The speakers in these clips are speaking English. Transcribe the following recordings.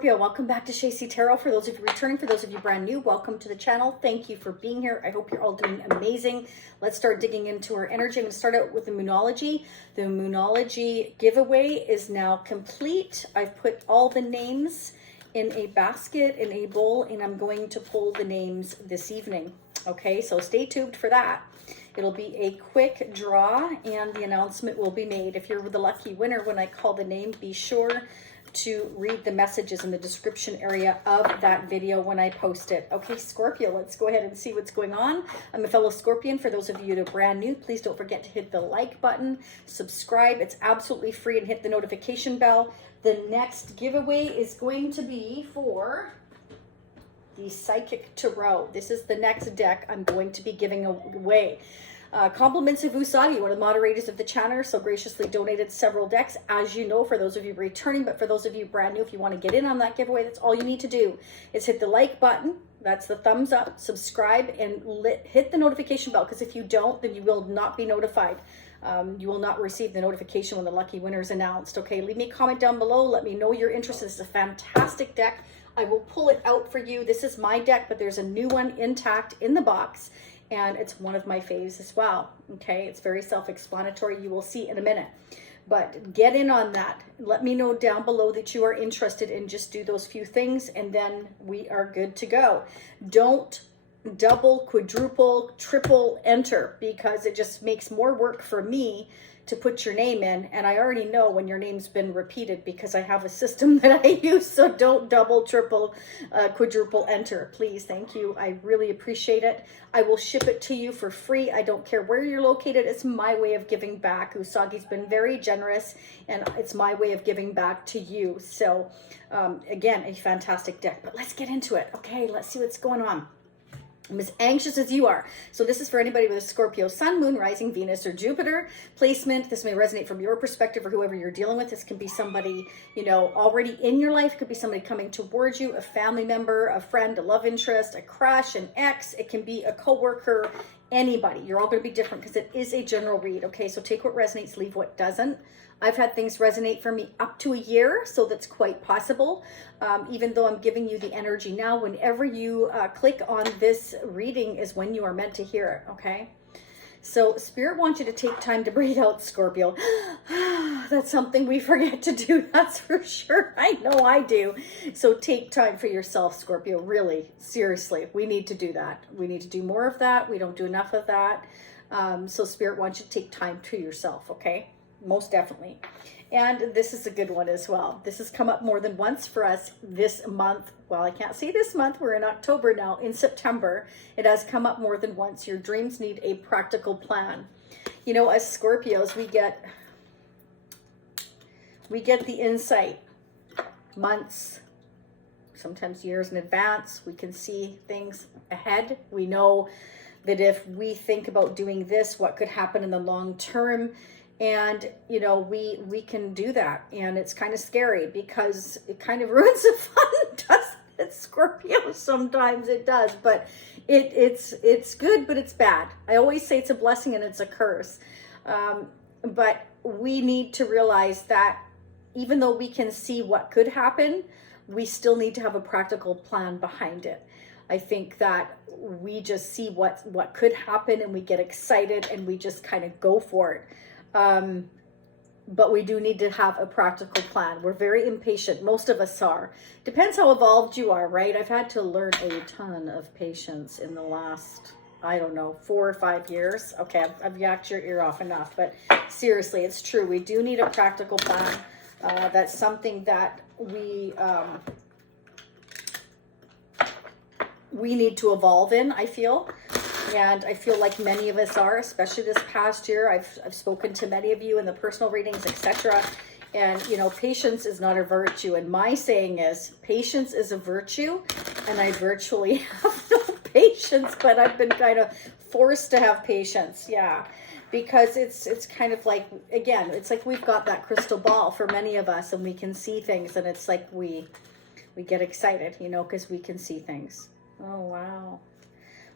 Scorpio, welcome back to Shacey Tarot. For those of you returning, for those of you brand new, welcome to the channel. Thank you for being here. I hope you're all doing amazing. Let's start digging into our energy. I'm going to start out with the Moonology. The Moonology giveaway is now complete. I've put all the names in a basket, in a bowl, and I'm going to pull the names this evening. Okay, so stay tuned for that. It'll be a quick draw and the announcement will be made. If you're the lucky winner when I call the name, be sure to read the messages in the description area of that video when I post it. Okay, Scorpio, let's go ahead and see what's going on. I'm a fellow Scorpion. For those of you that are brand new, please don't forget to hit the like button, subscribe. It's absolutely free, and hit the notification bell. The next giveaway is going to be for the Psychic Tarot. This is the next deck I'm going to be giving away. Compliments of Usagi, one of the moderators of the channel, so graciously donated several decks, as you know, for those of you returning. But for those of you brand new, if you want to get in on that giveaway, that's all you need to do is hit the like button. That's the thumbs up, subscribe, and hit the notification bell, because if you don't, then you will not be notified. You will not receive the notification when the lucky winner is announced. Okay, leave me a comment down below. Let me know your interest. This is a fantastic deck. I will pull it out for you. This is my deck, but there's a new one intact in the box, and it's one of my faves as well. Okay, it's very self-explanatory. You will see in a minute. But get in on that. Let me know down below that you are interested, and just do those few things, and then we are good to go. Don't double, quadruple, triple enter, because it just makes more work for me to put your name in, and I already know when your name's been repeated because I have a system that I use. So don't double, triple, quadruple enter, please. Thank you. I really appreciate it. I will ship it to you for free. I don't care where you're located. It's my way of giving back. Usagi's been very generous, and it's my way of giving back to you. So again, a fantastic deck, but let's get into it. Okay, let's see what's going on. I'm as anxious as you are. So this is for anybody with a Scorpio Sun, Moon, Rising, Venus, or Jupiter placement. This may resonate from your perspective or whoever you're dealing with. This can be somebody, you know, already in your life. It could be somebody coming towards you, a family member, a friend, a love interest, a crush, an ex. It can be a coworker, anybody. You're all going to be different because it is a general read. Okay, so take what resonates, leave what doesn't. I've had things resonate for me up to a year, so that's quite possible. Even though I'm giving you the energy now, whenever you click on this reading is when you are meant to hear it, okay? So Spirit wants you to take time to breathe out, Scorpio. That's something we forget to do, that's for sure. I know I do. So take time for yourself, Scorpio. Really, seriously, we need to do that. We need to do more of that. We don't do enough of that. So Spirit wants you to take time to yourself, okay? Most definitely. And this is a good one as well. This has come up more than once for us this month. Well, I can't say this month. We're in October now. In September, it has come up more than once. Your dreams need a practical plan. You know, as Scorpios, we get the insight months, sometimes years in advance. We can see things ahead. We know that if we think about doing this, what could happen in the long term. And, you know, we can do that. And it's kind of scary because it kind of ruins the fun, doesn't it, Scorpio? Sometimes it does, but it's good, but it's bad. I always say it's a blessing and it's a curse. But we need to realize that even though we can see what could happen, we still need to have a practical plan behind it. I think that we just see what could happen and we get excited and we just kind of go for it. But we do need to have a practical plan. We're very impatient. Most of us are. Depends how evolved you are, right? I've had to learn a ton of patience in the last, I don't know, 4 or 5 years. Okay, I've yacked your ear off enough, but seriously, it's true. We do need a practical plan. That's something that we need to evolve in, I feel. And I feel like many of us are, especially this past year. I've spoken to many of you in the personal readings, etc. And, you know, patience is not a virtue. And my saying is, patience is a virtue. And I virtually have no patience, but I've been kind of forced to have patience. Yeah. Because it's kind of like, again, it's like we've got that crystal ball for many of us and we can see things. And it's like we get excited, you know, because we can see things. Oh, wow.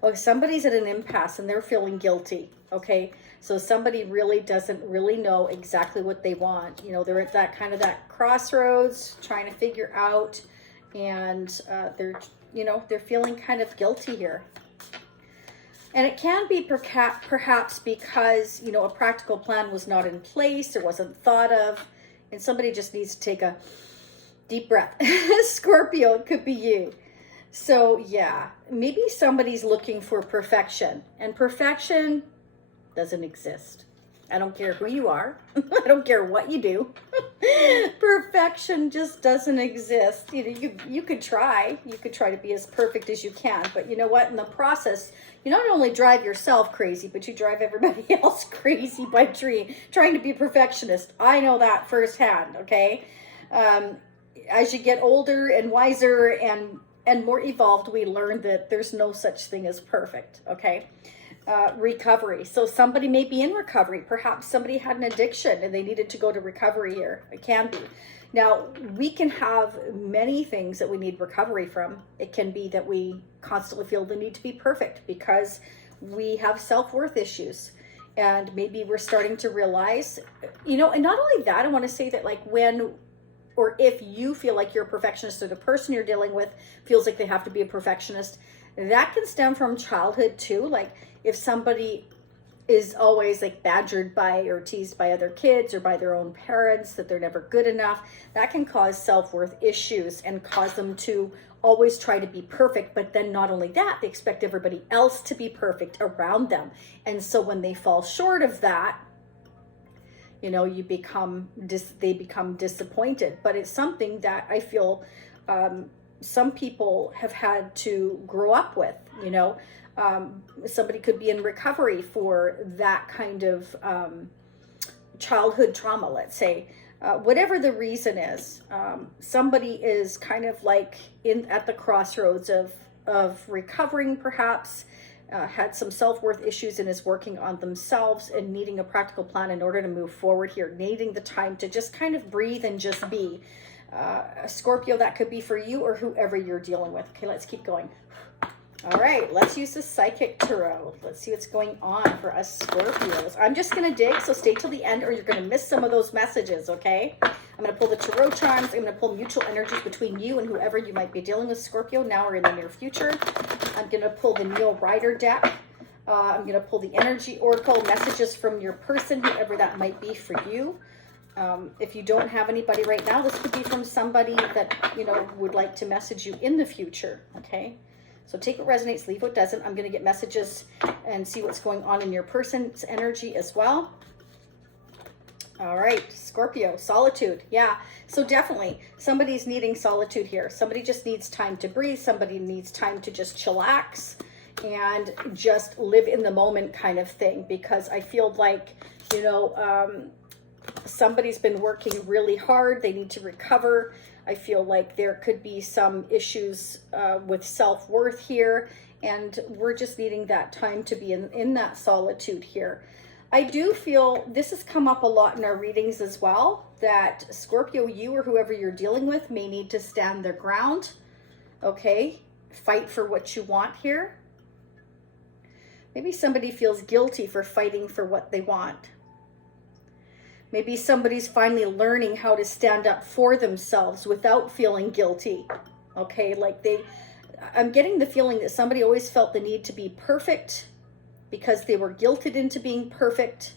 Well, somebody's at an impasse and they're feeling guilty, okay? So somebody really doesn't really know exactly what they want. You know, they're at that kind of that crossroads, trying to figure out, and they're, you know, they're feeling kind of guilty here. And it can be perhaps because, you know, a practical plan was not in place or wasn't thought of, and somebody just needs to take a deep breath. Scorpio, it could be you. So yeah, maybe somebody's looking for perfection, and perfection doesn't exist. I don't care who you are. I don't care what you do. Perfection just doesn't exist. You know, you could try. You could try to be as perfect as you can, but you know what? In the process, you not only drive yourself crazy, but you drive everybody else crazy by trying to be a perfectionist. I know that firsthand, okay? As you get older and wiser and more evolved, we learn that there's no such thing as perfect, okay? Recovery. So somebody may be in recovery. Perhaps somebody had an addiction and they needed to go to recovery here. It can be. Now, we can have many things that we need recovery from. It can be that we constantly feel the need to be perfect because we have self-worth issues. And maybe we're starting to realize, you know, and not only that, I want to say that like when or if you feel like you're a perfectionist or the person you're dealing with feels like they have to be a perfectionist, that can stem from childhood too. Like if somebody is always like badgered by or teased by other kids or by their own parents that they're never good enough, that can cause self-worth issues and cause them to always try to be perfect. But then not only that, they expect everybody else to be perfect around them. And so when they fall short of that, you know, they become disappointed. But it's something that I feel some people have had to grow up with, you know. Somebody could be in recovery for that kind of childhood trauma, let's say. Whatever the reason is, somebody is kind of like at the crossroads of recovering, perhaps, had some self-worth issues and is working on themselves and needing a practical plan in order to move forward here, needing the time to just kind of breathe and just be. Scorpio, that could be for you or whoever you're dealing with. Okay, let's keep going. All right, let's use the Psychic Tarot. Let's see what's going on for us Scorpios. I'm just going to dig, so stay till the end or you're going to miss some of those messages, okay? I'm going to pull the Tarot charms. I'm going to pull mutual energies between you and whoever you might be dealing with, Scorpio, now or in the near future. I'm going to pull the Neo Rider deck. I'm going to pull the Energy Oracle, messages from your person, whoever that might be for you. If you don't have anybody right now, this could be from somebody that, you know, would like to message you in the future, okay? So take what resonates, leave what doesn't. I'm going to get messages and see what's going on in your person's energy as well. All right, Scorpio, solitude. Yeah, so definitely somebody's needing solitude here. Somebody just needs time to breathe. Somebody needs time to just chillax and just live in the moment kind of thing. Because I feel like, you know, somebody's been working really hard. They need to recover. I feel like there could be some issues with self-worth here, and we're just needing that time to be in that solitude here. I do feel this has come up a lot in our readings as well, that Scorpio, you or whoever you're dealing with may need to stand their ground, okay? Fight for what you want here. Maybe somebody feels guilty for fighting for what they want. Maybe somebody's finally learning how to stand up for themselves without feeling guilty. Okay, like I'm getting the feeling that somebody always felt the need to be perfect because they were guilted into being perfect,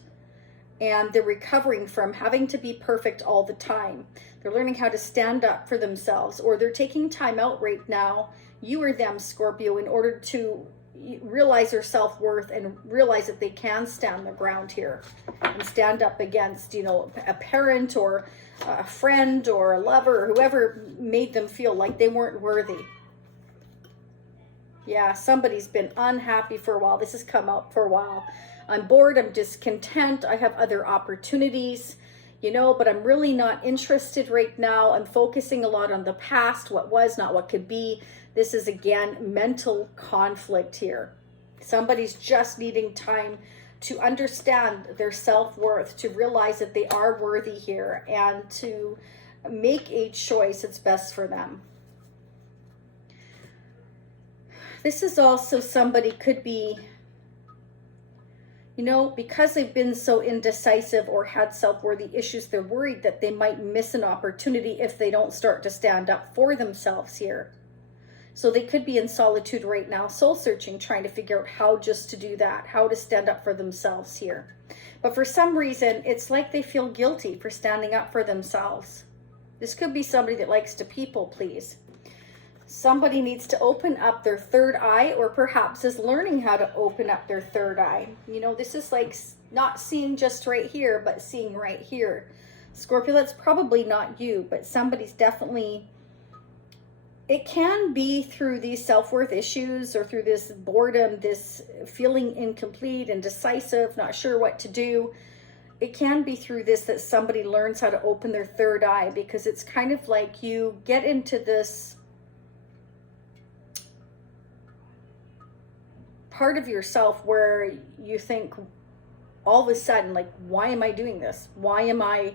and they're recovering from having to be perfect all the time. They're learning how to stand up for themselves, or they're taking time out right now, you or them, Scorpio, in order to realize their self-worth and realize that they can stand their ground here and stand up against, you know, a parent or a friend or a lover or whoever made them feel like they weren't worthy. Yeah, somebody's been unhappy for a while. This has come up for a while. I'm bored, I'm discontent, I have other opportunities, you know, but I'm really not interested right now. I'm focusing a lot on the past, what was, not what could be. This is, again, mental conflict here. Somebody's just needing time to understand their self-worth, to realize that they are worthy here, and to make a choice that's best for them. This is also somebody could be, You know, because they've been so indecisive or had self-worthy issues, they're worried that they might miss an opportunity if they don't start to stand up for themselves here. So they could be in solitude right now, soul searching, trying to figure out how just to do that, how to stand up for themselves here. But for some reason, it's like they feel guilty for standing up for themselves. This could be somebody that likes to people please. Somebody needs to open up their third eye, or perhaps is learning how to open up their third eye. You know, this is like not seeing just right here, but seeing right here. Scorpio, that's probably not you, but somebody's definitely, it can be through these self-worth issues or through this boredom, this feeling incomplete, indecisive, not sure what to do. It can be through this that somebody learns how to open their third eye, because it's kind of like you get into this part of yourself where you think all of a sudden, like, why am I doing this? Why am I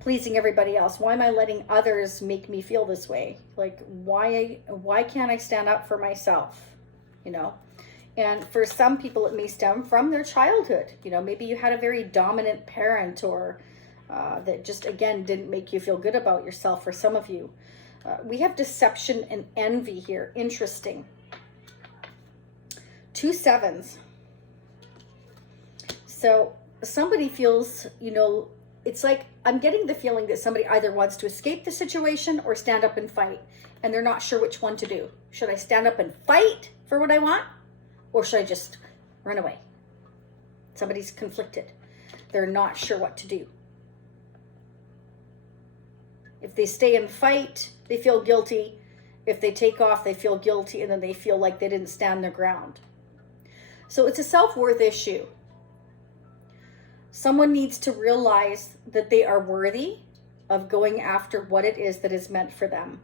pleasing everybody else? Why am I letting others make me feel this way? Like, why can't I stand up for myself? You know, and for some people it may stem from their childhood. You know, maybe you had a very dominant parent, or that just, again, didn't make you feel good about yourself. For some of you, we have deception and envy here. Interesting. 2 7s. So somebody feels, you know, it's like, I'm getting the feeling that somebody either wants to escape the situation or stand up and fight, and they're not sure which one to do. Should I stand up and fight for what I want, or should I just run away? Somebody's conflicted. They're not sure what to do. If they stay and fight, they feel guilty. If they take off, they feel guilty, and then they feel like they didn't stand their ground. So it's a self-worth issue. Someone needs to realize that they are worthy of going after what it is that is meant for them.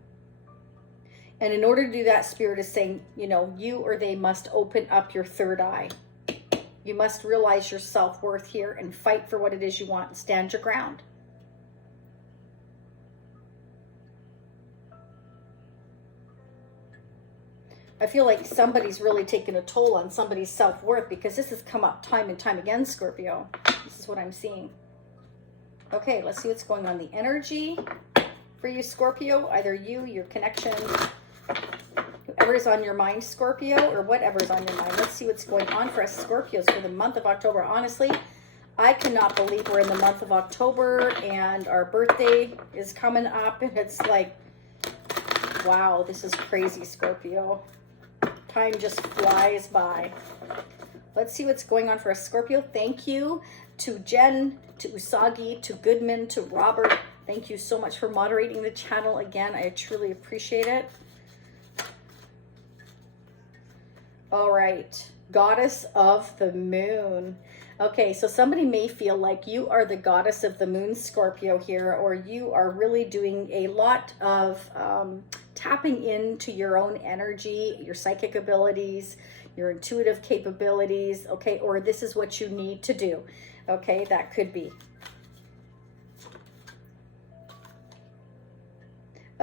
And in order to do that, Spirit is saying, you know, you or they must open up your third eye. You must realize your self-worth here and fight for what it is you want and stand your ground. I feel like somebody's really taken a toll on somebody's self-worth, because this has come up time and time again, Scorpio. This is what I'm seeing. Okay, let's see what's going on. The energy for you, Scorpio, either you, your connection, whoever's on your mind, Scorpio, or whatever's on your mind. Let's see what's going on for us, Scorpios, for the month of October. Honestly, I cannot believe we're in the month of October and our birthday is coming up, and it's like, wow, this is crazy, Scorpio. Time just flies by. Let's see what's going on for us, Scorpio. Thank you to Jen, to Usagi, to Goodman, to Robert. Thank you so much for moderating the channel again. I truly appreciate it. All right, Goddess of the Moon. Okay, so somebody may feel like you are the goddess of the moon, Scorpio, here, or you are really doing a lot of tapping into your own energy, your psychic abilities, your intuitive capabilities, okay, or this is what you need to do, okay, that could be.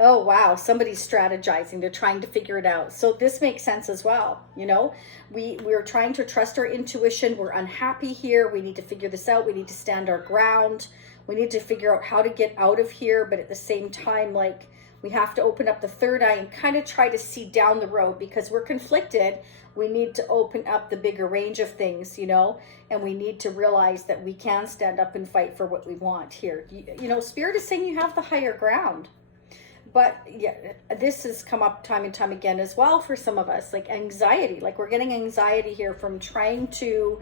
Oh, wow, somebody's strategizing. They're trying to figure it out. So this makes sense as well. You know, we're trying to trust our intuition. We're unhappy here. We need to figure this out. We need to stand our ground. We need to figure out how to get out of here. But at the same time, like, we have to open up the third eye and kind of try to see down the road, because we're conflicted. We need to open up the bigger range of things, you know, and we need to realize that we can stand up and fight for what we want here. You know, Spirit is saying you have the higher ground. But yeah, this has come up time and time again as well for some of us, like anxiety. Like, we're getting anxiety here from trying to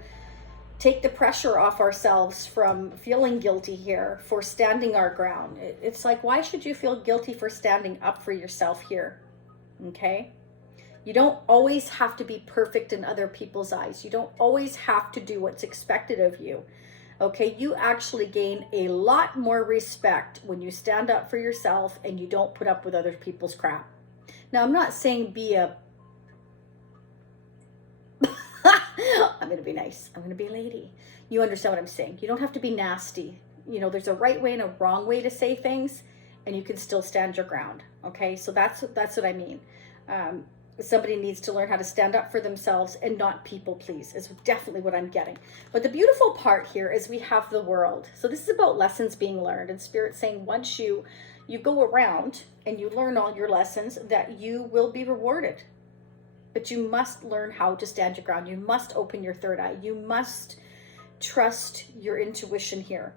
take the pressure off ourselves from feeling guilty here for standing our ground. It's like, why should you feel guilty for standing up for yourself here? Okay? You don't always have to be perfect in other people's eyes. You don't always have to do what's expected of you. Okay, you actually gain a lot more respect when you stand up for yourself and you don't put up with other people's crap. Now, I'm not saying be a... I'm going to be nice. I'm going to be a lady. You understand what I'm saying. You don't have to be nasty. You know, there's a right way and a wrong way to say things, and you can still stand your ground. Okay, so that's what I mean. somebody needs to learn how to stand up for themselves and not people please, is definitely what I'm getting. But the beautiful part here is we have the world. So this is about lessons being learned, and Spirit saying once you go around and you learn all your lessons, that you will be rewarded. But you must learn how to stand your ground. You must open your third eye. You must trust your intuition here.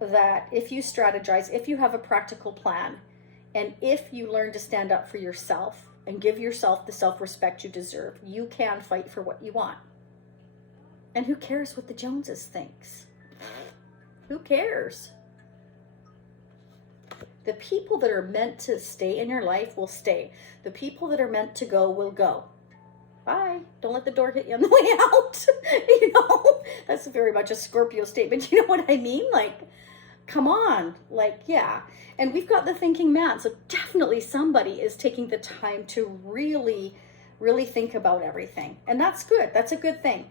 That if you strategize, if you have a practical plan, and if you learn to stand up for yourself and give yourself the self-respect you deserve, you can fight for what you want. And who cares what the Joneses thinks? Who cares? The people that are meant to stay in your life will stay. The people that are meant to go will go. Bye. Don't let the door hit you on the way out. You know, that's very much a Scorpio statement. You know what I mean? Like, come on. Like, yeah. And we've got the thinking man. So definitely somebody is taking the time to really, really think about everything. And that's good. That's a good thing.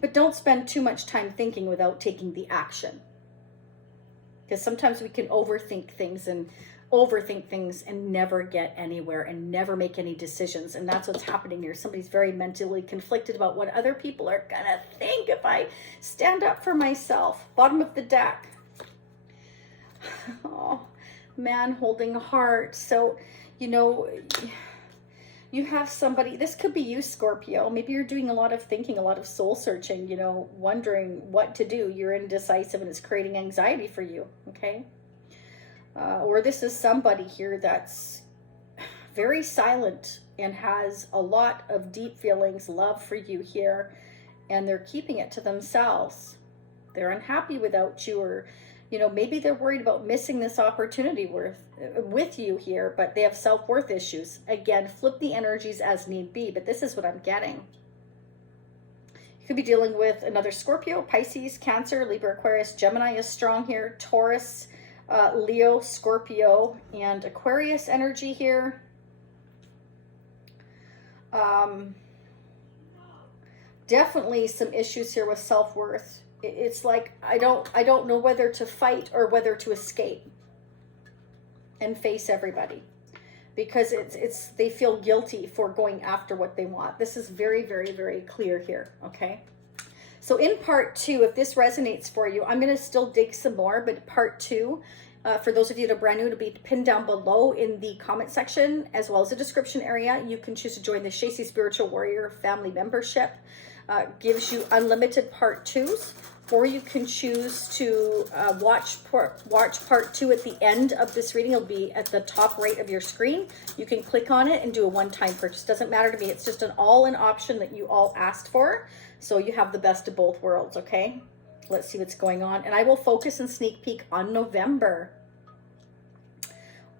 But don't spend too much time thinking without taking the action. Because sometimes we can overthink things and never get anywhere and never make any decisions. And that's what's happening here. Somebody's very mentally conflicted about what other people are going to think if I stand up for myself. Bottom of the deck. Oh, man holding heart. So, you know, you have somebody, this could be you, Scorpio. Maybe you're doing a lot of thinking, a lot of soul searching, you know, wondering what to do. You're indecisive and it's creating anxiety for you, okay? Or this is somebody here that's very silent and has a lot of deep feelings, love for you here, and they're keeping it to themselves. They're unhappy without you, or, you know, maybe they're worried about missing this opportunity with you here, but they have self-worth issues. Again, flip the energies as need be, but this is what I'm getting. You could be dealing with another Scorpio, Pisces, Cancer, Libra, Aquarius, Gemini is strong here, Taurus, Leo, Scorpio, and Aquarius energy here. Definitely some issues here with self-worth. It's like I don't know whether to fight or whether to escape and face everybody, because they feel guilty for going after what they want. This is very, very, very clear here, okay? So in part 2, if this resonates for you, I'm going to still dig some more, but part 2, for those of you that are brand new, to be pinned down below in the comment section, as well as the description area. You can choose to join the Shacy Spiritual Warrior family membership. Gives you unlimited part 2s, or you can choose to watch part 2 at the end of this reading. It'll be at the top right of your screen. You can click on it and do a one-time purchase. Doesn't matter to me. It's just an all-in option that you all asked for. So you have the best of both worlds, okay? Let's see what's going on. And I will focus and sneak peek on November.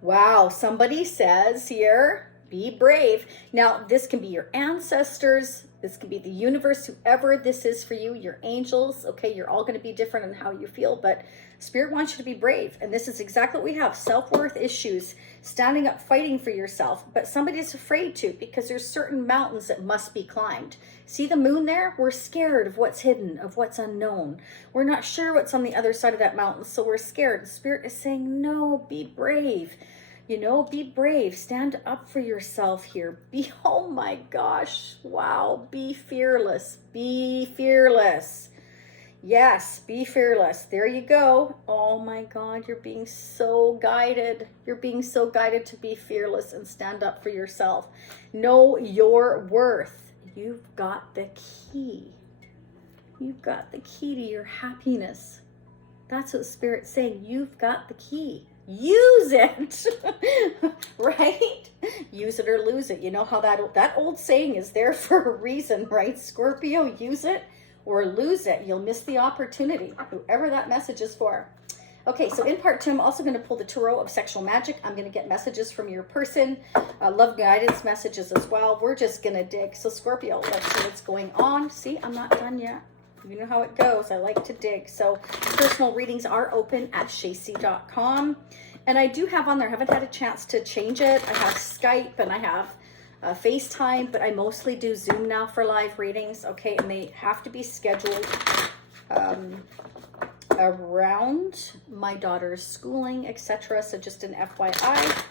Wow, somebody says here, be brave. Now, this can be your ancestors. This can be the universe, whoever this is for you, your angels. Okay, you're all going to be different in how you feel, but Spirit wants you to be brave. And this is exactly what we have. Self-worth issues, standing up, fighting for yourself. But somebody's afraid to, because there's certain mountains that must be climbed. See the moon there? We're scared of what's hidden, of what's unknown. We're not sure what's on the other side of that mountain, so we're scared. Spirit is saying, no, be brave. You know, be brave. Stand up for yourself here. Be, oh my gosh, wow, be fearless. Be fearless. Yes, be fearless. There you go. Oh my God, you're being so guided. You're being so guided to be fearless and stand up for yourself. Know your worth. You've got the key. You've got the key to your happiness. That's what Spirit's saying. You've got the key. Use it. Right? Use it or lose it. You know how that old saying is there for a reason, right? Scorpio, use it or lose it. You'll miss the opportunity, whoever that message is for. Okay, so in part 2, I'm also going to pull the Tarot of Sexual Magic. I'm going to get messages from your person, love guidance messages as well. We're just going to dig. So Scorpio, let's see what's going on. See, I'm not done yet. You know how it goes. I like to dig. So personal readings are open at shacy.com. And I do have on there, I haven't had a chance to change it. I have Skype and I have FaceTime, but I mostly do Zoom now for live readings. Okay, and they have to be scheduled around my daughter's schooling, etc. So just an FYI,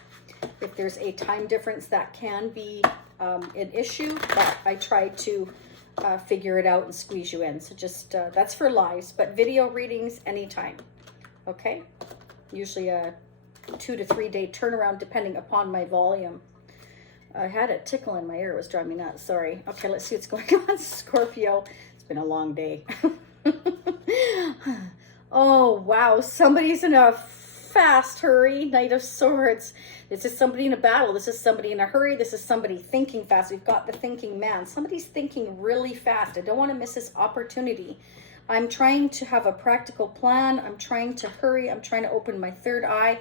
if there's a time difference, that can be an issue, but I tried to figure it out and squeeze you in. So just, that's for lives, but video readings anytime, okay? Usually a 2 to 3 day turnaround depending upon my volume. I had a tickle in my ear. It was driving me nuts. Sorry. Okay, let's see what's going on, Scorpio. It's been a long day. Oh, wow. Somebody's in a fast hurry. Knight of Swords. This is somebody in a battle. This is somebody in a hurry. This is somebody thinking fast. We've got the thinking man. Somebody's thinking really fast. I don't want to miss this opportunity. I'm trying to have a practical plan. I'm trying to hurry. I'm trying to open my third eye.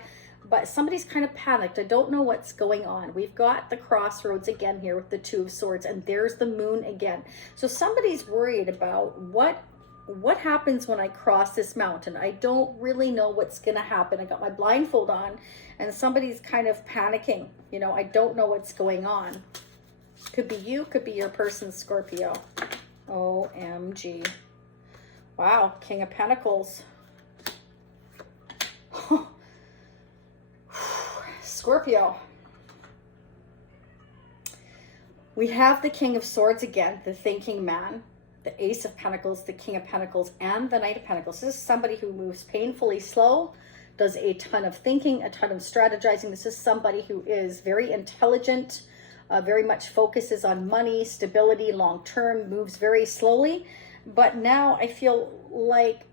But somebody's kind of panicked. I don't know what's going on. We've got the crossroads again here with the Two of Swords. And there's the moon again. So somebody's worried about what happens when I cross this mountain. I don't really know what's going to happen. I got my blindfold on and somebody's kind of panicking. You know, I don't know what's going on. Could be you, could be your person, Scorpio. OMG. Wow, King of Pentacles. Scorpio. We have the King of Swords again, the thinking man. The Ace of Pentacles, the King of Pentacles, and the Knight of Pentacles. This is somebody who moves painfully slow, does a ton of thinking, a ton of strategizing. This is somebody who is very intelligent, very much focuses on money, stability, long-term, moves very slowly. But now I feel like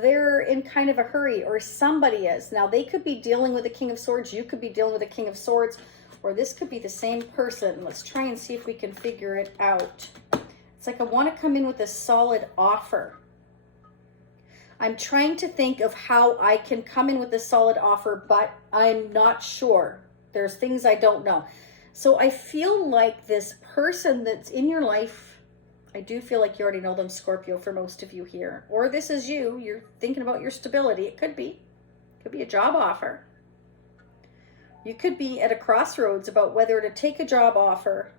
they're in kind of a hurry, or somebody is. Now, they could be dealing with the King of Swords. You could be dealing with the King of Swords, or this could be the same person. Let's try and see if we can figure it out. It's like I want to come in with a solid offer. I'm trying to think of how I can come in with a solid offer, but I'm not sure. There's things I don't know. So I feel like this person that's in your life, I do feel like you already know them, Scorpio, for most of you here. Or this is you. You're thinking about your stability. It could be. It could be a job offer. You could be at a crossroads about whether to take a job offer.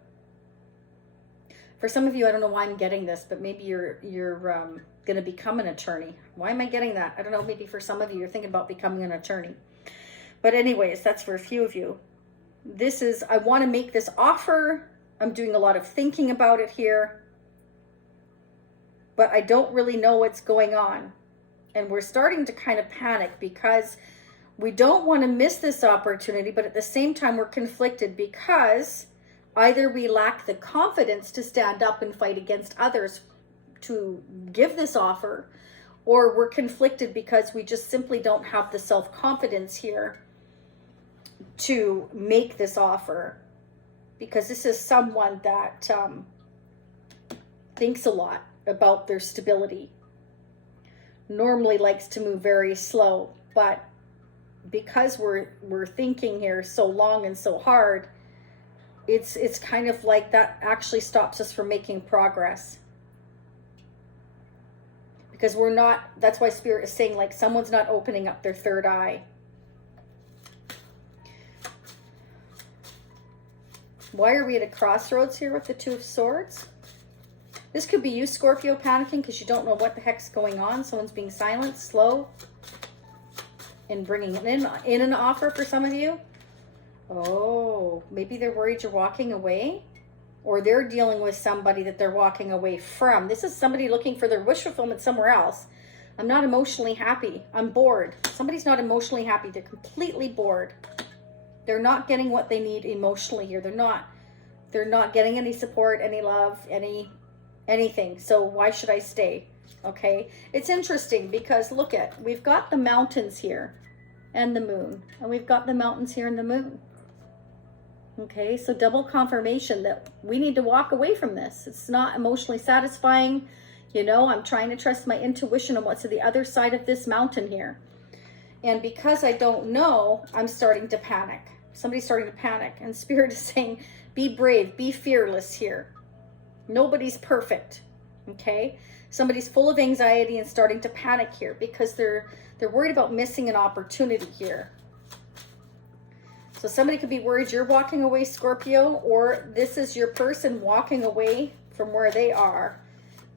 For some of you, I don't know why I'm getting this, but maybe you're going to become an attorney. Why am I getting that? I don't know. Maybe for some of you, you're thinking about becoming an attorney. But anyways, that's for a few of you. This is, I want to make this offer. I'm doing a lot of thinking about it here. But I don't really know what's going on. And we're starting to kind of panic because we don't want to miss this opportunity. But at the same time, we're conflicted because either we lack the confidence to stand up and fight against others to give this offer, or we're conflicted because we just simply don't have the self-confidence here to make this offer, because this is someone that thinks a lot about their stability, normally likes to move very slow, but because we're thinking here so long and so hard, it's kind of like that actually stops us from making progress. Because we're not, that's why Spirit is saying like someone's not opening up their third eye. Why are we at a crossroads here with the Two of Swords? This could be you, Scorpio, panicking because you don't know what the heck's going on. Someone's being silent, slow, and bringing it in an offer for some of you. Oh, maybe they're worried you're walking away, or they're dealing with somebody that they're walking away from. This is somebody looking for their wish fulfillment somewhere else. I'm not emotionally happy. I'm bored. Somebody's not emotionally happy. They're completely bored. They're not getting what they need emotionally here. They're not getting any support, any love, anything. So why should I stay? Okay. It's interesting because look at, we've got the mountains here and the moon, and we've got the mountains here and the moon. Okay, so double confirmation that we need to walk away from this. It's not emotionally satisfying. You know, I'm trying to trust my intuition on what's to the other side of this mountain here. And because I don't know, I'm starting to panic. Somebody's starting to panic. And Spirit is saying, be brave, be fearless here. Nobody's perfect. Okay? Somebody's full of anxiety and starting to panic here because they're worried about missing an opportunity here. So somebody could be worried you're walking away, Scorpio, or this is your person walking away from where they are.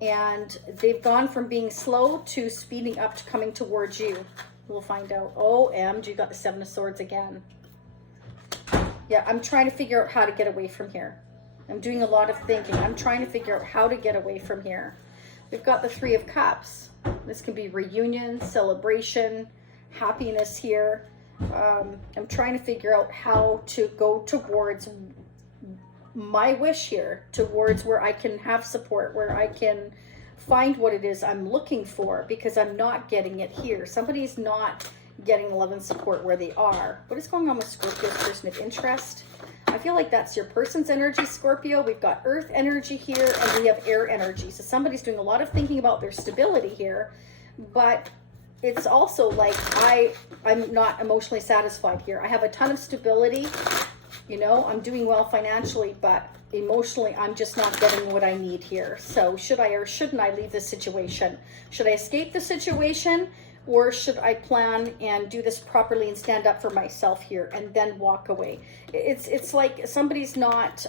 And they've gone from being slow to speeding up to coming towards you. We'll find out. OMG, you got the Seven of Swords again. Yeah, I'm trying to figure out how to get away from here. I'm doing a lot of thinking. I'm trying to figure out how to get away from here. We've got the Three of Cups. This can be reunion, celebration, happiness here. I'm trying to figure out how to go towards my wish here, towards where I can have support, where I can find what it is I'm looking for, because I'm not getting it here. Somebody's not getting love and support where they are. What is going on with Scorpio's person of interest? I feel like that's your person's energy, Scorpio. We've got earth energy here, and we have air energy. So somebody's doing a lot of thinking about their stability here, but it's also like I'm not emotionally satisfied here. I have a ton of stability. You know, I'm doing well financially, but emotionally, I'm just not getting what I need here. So should I or shouldn't I leave this situation? Should I escape the situation, or should I plan and do this properly and stand up for myself here and then walk away? It's like somebody's not,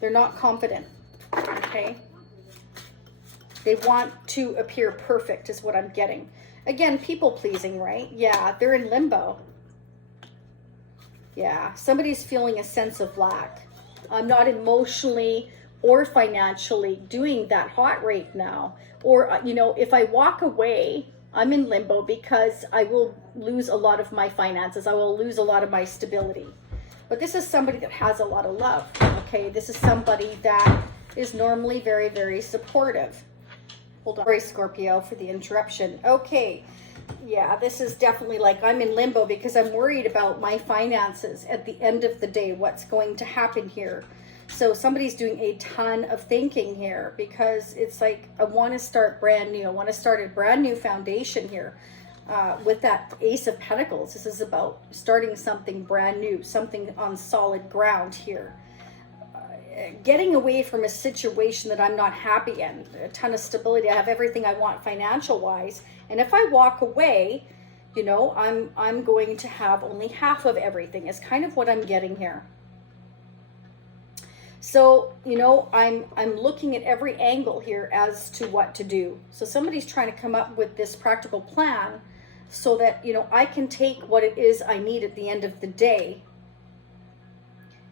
they're not confident, okay? They want to appear perfect is what I'm getting. Again, people pleasing, right? Yeah, they're in limbo. Yeah, somebody's feeling a sense of lack. I'm not emotionally or financially doing that hot right now. Or, you know, if I walk away, I'm in limbo because I will lose a lot of my finances. I will lose a lot of my stability. But this is somebody that has a lot of love, okay? This is somebody that is normally very, very supportive. Hold on. Sorry, Scorpio, for the interruption. Okay. Yeah, this is definitely like I'm in limbo because I'm worried about my finances at the end of the day, what's going to happen here. So somebody's doing a ton of thinking here because it's like, I want to start brand new. I want to start a brand new foundation here with that Ace of Pentacles. This is about starting something brand new, something on solid ground here. Getting away from a situation that I'm not happy in, a ton of stability. I have everything I want financial wise. And if I walk away, you know, I'm going to have only half of everything is kind of what I'm getting here. So, you know, I'm looking at every angle here as to what to do. So somebody's trying to come up with this practical plan so that, you know, I can take what it is I need at the end of the day.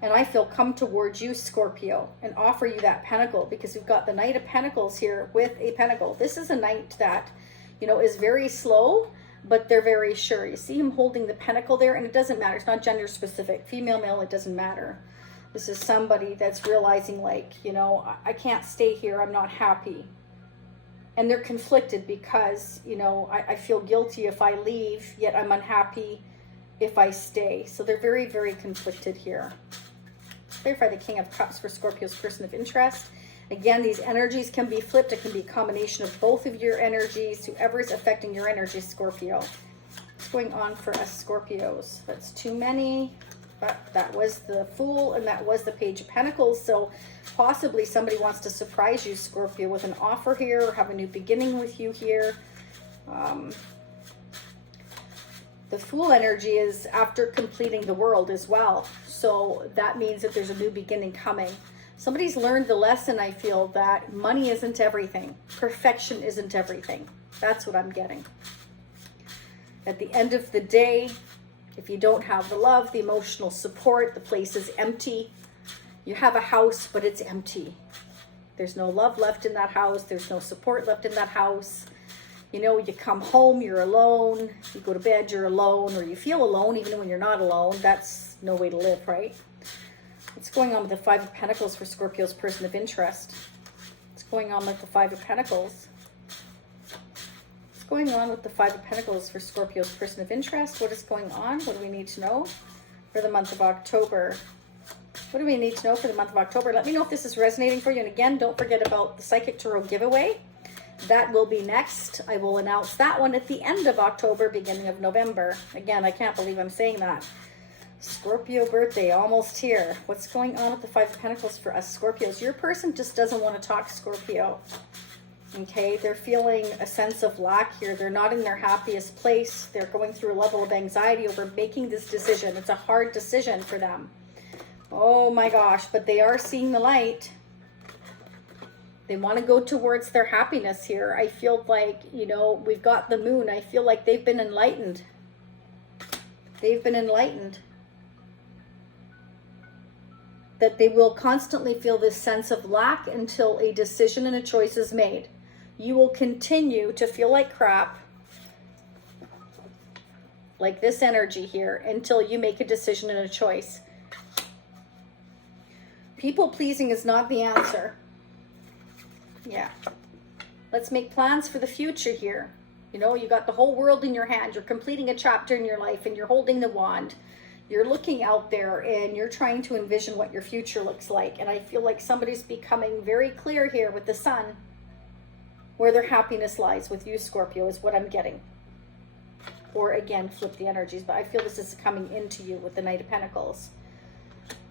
And I feel come towards you, Scorpio, and offer you that pentacle, because we've got the Knight of Pentacles here with a pentacle. This is a knight that, you know, is very slow, but they're very sure. You see him holding the pentacle there, and it doesn't matter. It's not gender specific. Female, male, it doesn't matter. This is somebody that's realizing, like, you know, I can't stay here. I'm not happy. And they're conflicted because, you know, I feel guilty if I leave, yet I'm unhappy if I stay. So they're very, very conflicted here. Clarify the King of Cups for Scorpio's person of interest. Again, these energies can be flipped. It can be a combination of both of your energies. Whoever's affecting your energy, Scorpio. What's going on for us Scorpios? That's too many. But that was the Fool, and that was the Page of Pentacles. So possibly somebody wants to surprise you, Scorpio, with an offer here, or have a new beginning with you here. The Fool energy is after completing the world as well. So that means that there's a new beginning coming. Somebody's learned the lesson, I feel, that money isn't everything. Perfection isn't everything. That's what I'm getting. At the end of the day, if you don't have the love, the emotional support, the place is empty. You have a house, but it's empty. There's no love left in that house. There's no support left in that house. You know, you come home, you're alone. You go to bed, you're alone, or you feel alone even when you're not alone. That's no way to live, right? What's going on with the Five of Pentacles for Scorpio's person of interest? What's going on with the Five of Pentacles? What's going on with the Five of Pentacles for Scorpio's person of interest? What is going on? What do we need to know for the month of October? What do we need to know for the month of October? Let me know if this is resonating for you. And again, don't forget about the Psychic Tarot giveaway. That will be next. I will announce that one at the end of October, beginning of November. Again, I can't believe I'm saying that. Scorpio birthday, almost here. What's going on with the Five of Pentacles for us Scorpios? Your person just doesn't want to talk, Scorpio. Okay, they're feeling a sense of lack here. They're not in their happiest place. They're going through a level of anxiety over making this decision. It's a hard decision for them. Oh my gosh, but they are seeing the light. They want to go towards their happiness here. I feel like, you know, we've got the Moon. I feel like they've been enlightened. They've been enlightened. that they will constantly feel this sense of lack until a decision and a choice is made. You will continue to feel like crap, like this energy here, until you make a decision and a choice. People pleasing is not the answer. Yeah. Let's make plans for the future here. You know, you got the whole world in your hand. You're completing a chapter in your life and you're holding the wand. You're looking out there and you're trying to envision what your future looks like. And I feel like somebody's becoming very clear here with the sun where their happiness lies with you, Scorpio, is what I'm getting. Or again, flip the energies. But I feel this is coming into you with the Knight of Pentacles,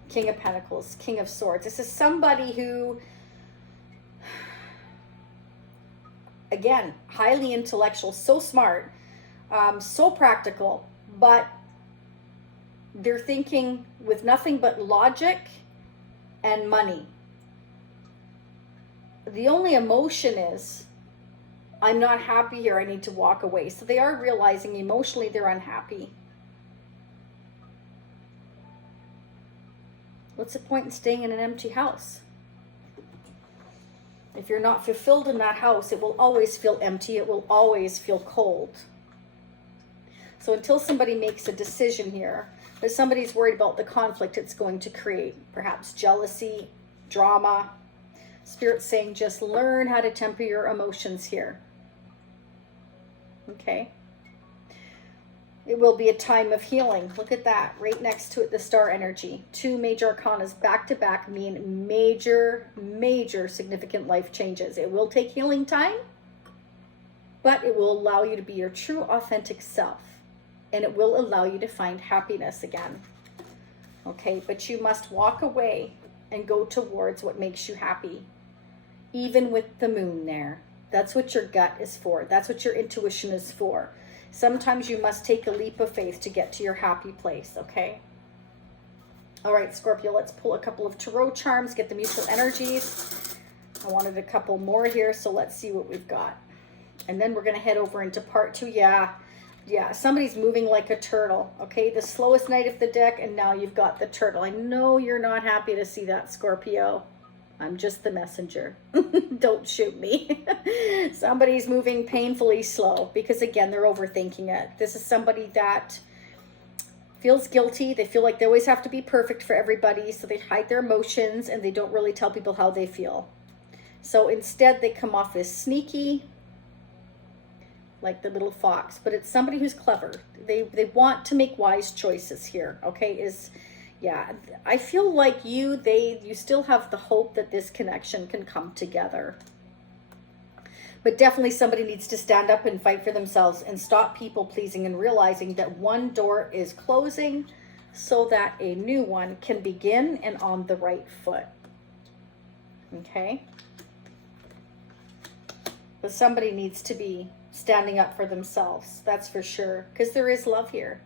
King of Pentacles, King of Swords. This is somebody who, again, highly intellectual, so smart, so practical, but they're thinking with nothing but logic and money. The only emotion is, I'm not happy here, I need to walk away. So they are realizing emotionally they're unhappy. What's the point in staying in an empty house? If you're not fulfilled in that house, it will always feel empty. It will always feel cold. So until somebody makes a decision here, but somebody's worried about the conflict it's going to create, perhaps jealousy, drama. Spirit's saying just learn how to temper your emotions here. Okay. It will be a time of healing. Look at that. Right next to it, the star energy. Two major arcanas back to back mean major, major significant life changes. It will take healing time, but it will allow you to be your true, authentic self. And it will allow you to find happiness again. Okay, but you must walk away and go towards what makes you happy. Even with the moon there. That's what your gut is for. That's what your intuition is for. Sometimes you must take a leap of faith to get to your happy place, okay? All right, Scorpio, let's pull a couple of tarot charms, get the mutual energies. I wanted a couple more here, so let's see what we've got. And then we're going to head over into part 2. Yeah, somebody's moving like a turtle, okay? The slowest knight of the deck, and now you've got the turtle. I know you're not happy to see that, Scorpio. I'm just the messenger. Don't shoot me. Somebody's moving painfully slow because, again, they're overthinking it. This is somebody that feels guilty. They feel like they always have to be perfect for everybody, so they hide their emotions and they don't really tell people how they feel. So instead, they come off as sneaky, like the little fox, but it's somebody who's clever. They want to make wise choices here, okay? Yeah, I feel like you still have the hope that this connection can come together. But definitely somebody needs to stand up and fight for themselves and stop people pleasing and realizing that one door is closing so that a new one can begin and on the right foot. Okay? But somebody needs to be standing up for themselves, that's for sure, because there is love here.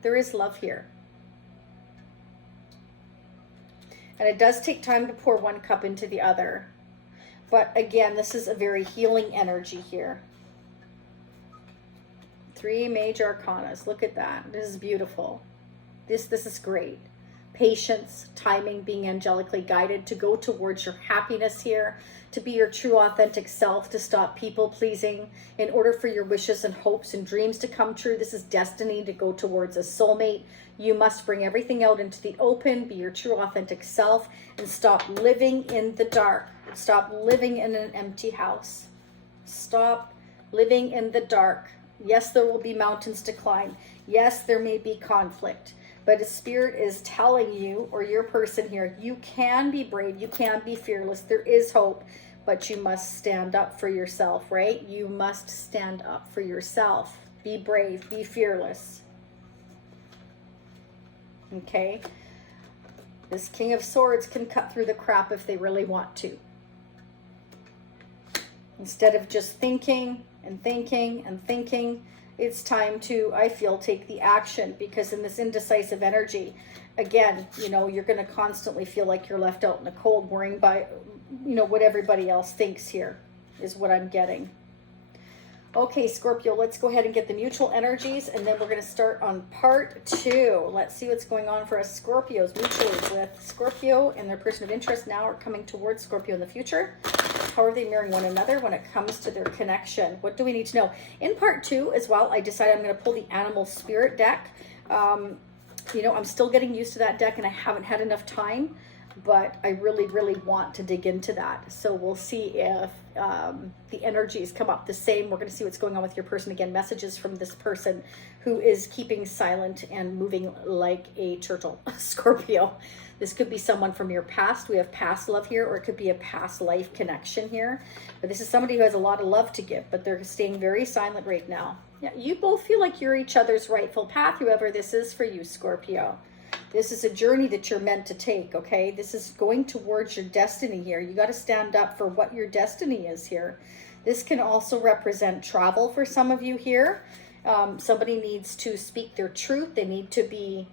There is love here. And it does take time to pour one cup into the other. But again, this is a very healing energy here. 3 major arcanas. Look at that. This is beautiful. This is great. Patience, timing, being angelically guided to go towards your happiness here, to be your true authentic self, to stop people pleasing in order for your wishes and hopes and dreams to come true. This is destiny to go towards a soulmate. You must bring everything out into the open, be your true authentic self, and stop living in the dark. Stop living in an empty house. Stop living in the dark. Yes, there will be mountains to climb. Yes, there may be conflict. But a spirit is telling you, or your person here, you can be brave, you can be fearless, there is hope, but you must stand up for yourself, right? You must stand up for yourself. Be brave, be fearless. Okay? This King of Swords can cut through the crap if they really want to. Instead of just thinking and thinking and thinking, it's time to, I feel, take the action, because in this indecisive energy, again, you know, you're going to constantly feel like you're left out in the cold, worrying by, you know, what everybody else thinks here is what I'm getting. Okay, Scorpio, let's go ahead and get the mutual energies, and then we're going to start on part 2. Let's see what's going on for us Scorpios mutually with Scorpio and their person of interest now or coming towards Scorpio in the future. How are they mirroring one another when it comes to their connection? What do we need to know? In part 2 as well, I decided I'm going to pull the Animal Spirit deck. You know, I'm still getting used to that deck and I haven't had enough time, but I really, really want to dig into that. So we'll see if the energies come up the same. We're going to see what's going on with your person. Again, messages from this person who is keeping silent and moving like a turtle. Scorpio. This could be someone from your past. We have past love here, or it could be a past life connection here. But this is somebody who has a lot of love to give, but they're staying very silent right now. Yeah, you both feel like you're each other's rightful path, whoever this is for you, Scorpio. This is a journey that you're meant to take, okay? This is going towards your destiny here. You got to stand up for what your destiny is here. This can also represent travel for some of you here. Somebody needs to speak their truth. They need to be,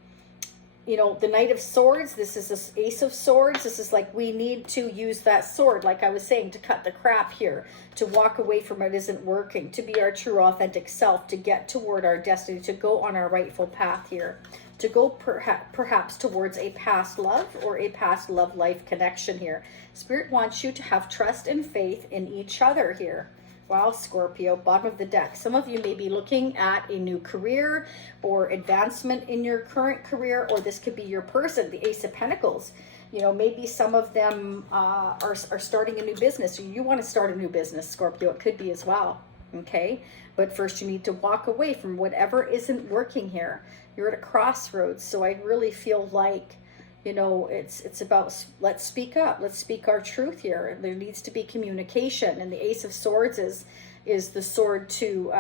you know, the Knight of Swords. This is this Ace of Swords. This is like we need to use that sword, like I was saying, to cut the crap here, to walk away from what isn't working, to be our true authentic self, to get toward our destiny, to go on our rightful path here. To go perhaps towards a past love or a past love life connection here. Spirit wants you to have trust and faith in each other here. Wow, Scorpio, bottom of the deck. Some of you may be looking at a new career or advancement in your current career, or this could be your person, the Ace of Pentacles. You know, maybe some of them are starting a new business, or you want to start a new business, Scorpio. It could be as well, okay? But first you need to walk away from whatever isn't working here. You're at a crossroads, so I really feel like, you know, it's about, let's speak up. Let's speak our truth here. There needs to be communication. And the Ace of Swords is the sword to,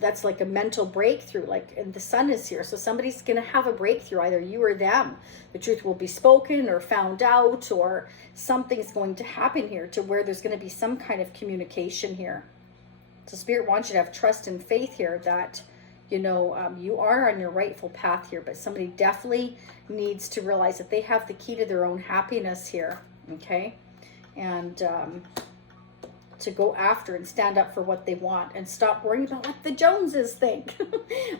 that's like a mental breakthrough. Like, and the Sun is here. So somebody's going to have a breakthrough, either you or them. The truth will be spoken or found out, or something's going to happen here to where there's going to be some kind of communication here. So Spirit wants you to have trust and faith here that, you know, you are on your rightful path here, but somebody definitely needs to realize that they have the key to their own happiness here, okay? And to go after and stand up for what they want and stop worrying about what the Joneses think.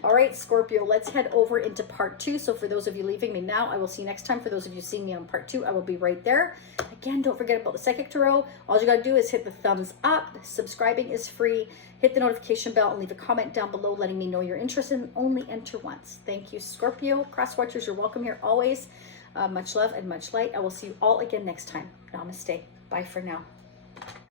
All right, Scorpio, let's head over into part 2. So for those of you leaving me now, I will see you next time. For those of you seeing me on part 2, I will be right there. Again, don't forget about the Psychic Tarot. All you got to do is hit the thumbs up. Subscribing is free. Hit the notification bell and leave a comment down below letting me know you're interested, and only enter once. Thank you, Scorpio. Crosswatchers, you're welcome here always. Much love and much light. I will see you all again next time. Namaste. Bye for now.